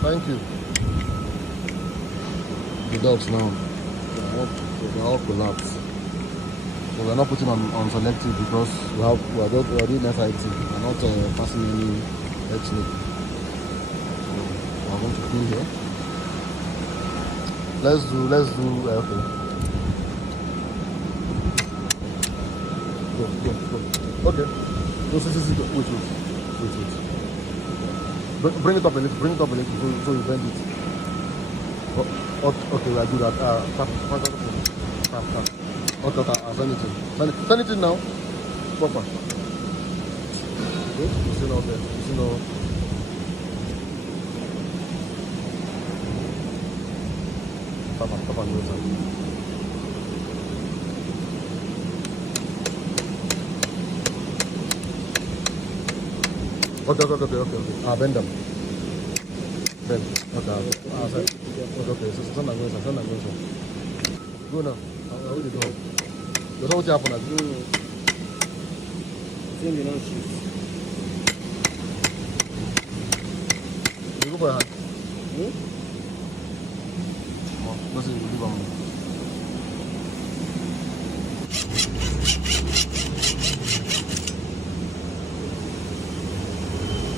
Thank you. The dogs now, they all collapsed. So we're not putting on selective because we're doing FIT. We're not passing any ethnic. So we're going to do here. Let's do okay. Go. Okay. No, see, go. Wait. Bring it up a little, so you bend it. Okay, we are good at tap. Okay, I'll send it in. Send it in now. Proper. Good. You see now there. You see now. Tap on the other side. Okay. Bend them. Bend. Okay. Okay. So send that go inside. Go now. How will you go? That's what happened. You go by hand. Come on. Let's see. Leave them.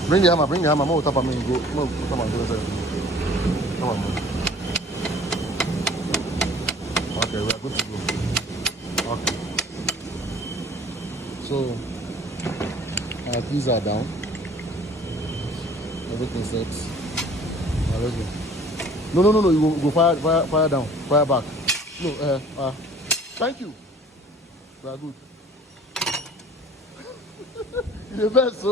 Bring the hammer. More tap on me. Go. More tap on the other side. Come on, man. Okay, we are good to go. Okay. So, our keys are down. Everything set. Now let's go. No. You go fire down. Fire back. No, thank you. We are good. The best, so.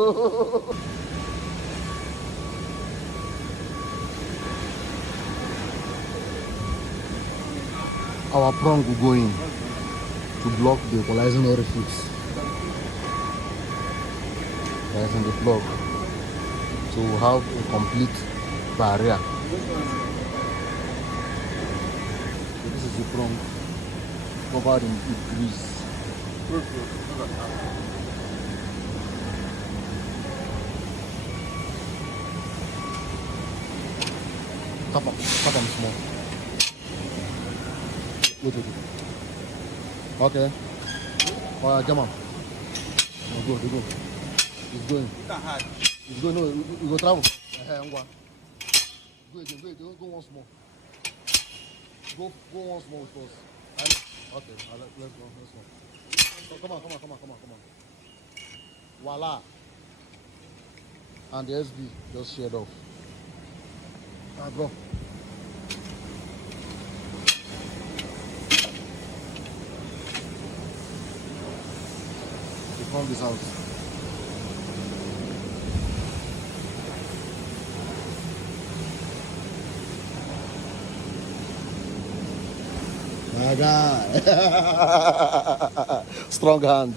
Our prong will go in to block the equalizing orifice. That's in the plug. So we'll have a complete barrier. So this is the prong covered in grease. Tap on small. Wait. Okay. Come on. Go. It's going. It's going. No, we go travel. Go again. Go once more. Go once more with us. Okay. Let's go. Come on. Voila. And the SB just sheared off. Go. From this house. My God. Strong hand.